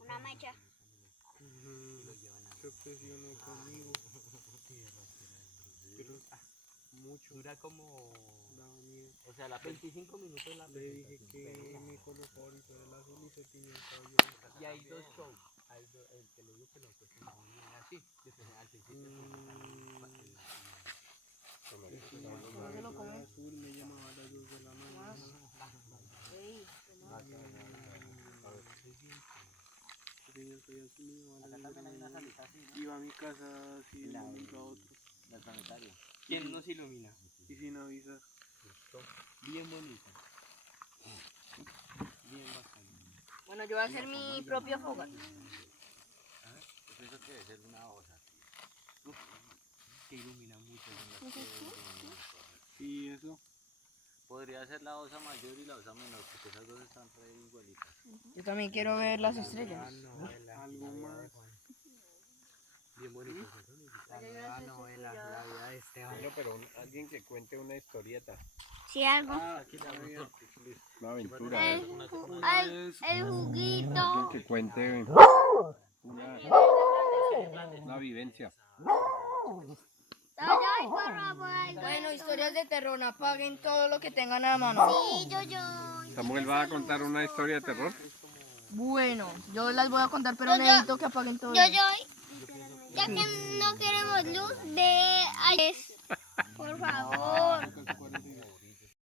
Una mecha. Se obsesionó conmigo. Pero mucho. Dura como, Daba miedo. o sea, las 25 minutos la Le dije presentación. que me colocó ahorita el azul y se tiñó el cabello. Y hay dos shows. El que le digo que lo puso así, al principio. El azul me llamaba a las 2 de la mañana. Yo soy azul, me llamaba a las 2 de la mañana. Iba a mi casa así de un momento a otro. La planetaria. ¿Quién nos ilumina? Y sin avisar. Bien bonito. Bien bacano. Bueno, yo voy a hacer mi propio fogón. Yo pienso que debe ser una osa. Que ilumina mucho. Y eso. Podría ser la osa mayor y la osa menor, porque esas dos están re igualitas. Yo también quiero ver las estrellas. Algo más. Bien bonito. La nueva novela, la vida de Esteban. Bueno, pero alguien que cuente una historieta, Sí, algo. una aventura, El juguito. alguien que cuente una vivencia. Bueno, historias de terror, apaguen todo lo que tengan a la mano. Sí, yo. Samuel va a contar una historia de terror. Bueno, yo las voy a contar, pero necesito que apaguen todo. Ya que no queremos luz, ve a... Por favor.